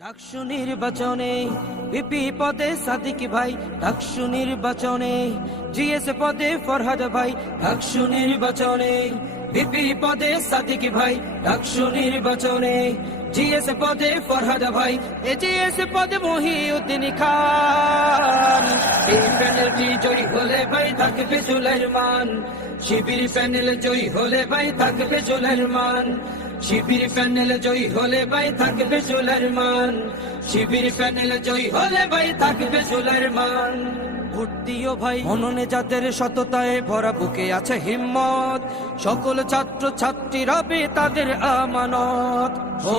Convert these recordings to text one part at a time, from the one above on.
ডাকসু নির্বাচনে বিপি পদে সাদিক ভাই, ডাকসু নির্বাচনে জিএস পদে ফরহাদ ভাই, ডাকসু নির্বাচনে বিপি পদে সাদিক ভাই, ডাকসু নির্বাচনে জিএস পদে ফরহাদ ভাই, এজিএস পদে মহিউদ্দিন খান। এই প্যানেলটি জয়ী হলে ভাই থাকবে সুলাইমান, শিবির প্যানেল জয়ী হলে ভাই থাকবে সুলাইমান, শিবির প্যানেল জয়ী হলে ভাই থাকবে সুলাইমান, শিবির প্যানেল জয়ী হলে ভাই থাকবে সুলাইমান। ভোট দিও ভাই মননে যাদের সততায় ভরা, বুকে আছে হিম্মত, সকল ছাত্র ছাত্রী রবে তাদের আমানত। ও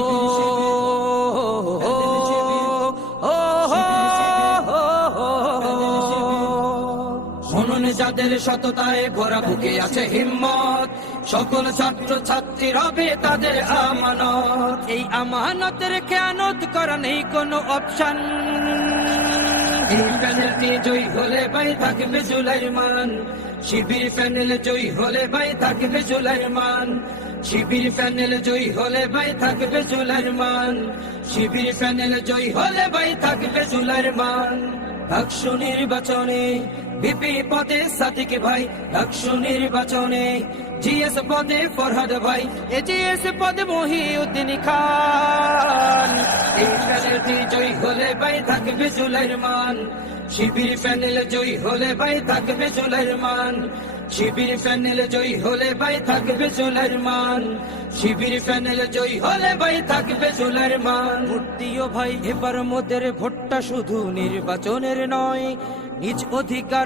মননে যাদের সততায় ভরা, বুকে আছে হিম্মত, সকল ছাত্র ছাত্রী রবে তাদের আমানত। এই আমানতের খেয়ানত করা নেই কোনো অপশন। এই প্যানেলটি জয়ী হলে ভাই থাকবে সুলাইমান, শিবির প্যানেল জয়ী হলে ভাই থাকবে সুলাইমান, শিবির প্যানেল জয়ী হলে ভাই থাকবে সুলাইমান, শিবির প্যানেল জয়ী হলে ভাই থাকবে সুলাইমান। ডাকসু নির্বাচনে বিপি পদে সাদিক ভাই, ডাকসু নির্বাচনে জিএস পদে ফরহাদ ভাই, এজিএস পদে মহিউদ্দিন খান। এই প্যানেলটি জয়ী হলে ভাই থাকবে সুলাইমান, শিবির প্যানেল জয়ী হলে ভাই থাকবে সুলাইমান, শিবির প্যানেল জয়ী হলে ভাই থাকবে সুলাইমান, শিবির প্যানেল জয়ী হলে ভাই থাকবে সুলাইমান। ভোট দিও ভাই এবার মোদের ভোটটা শুধু নির্বাচনের নয়, নিজ অধিকার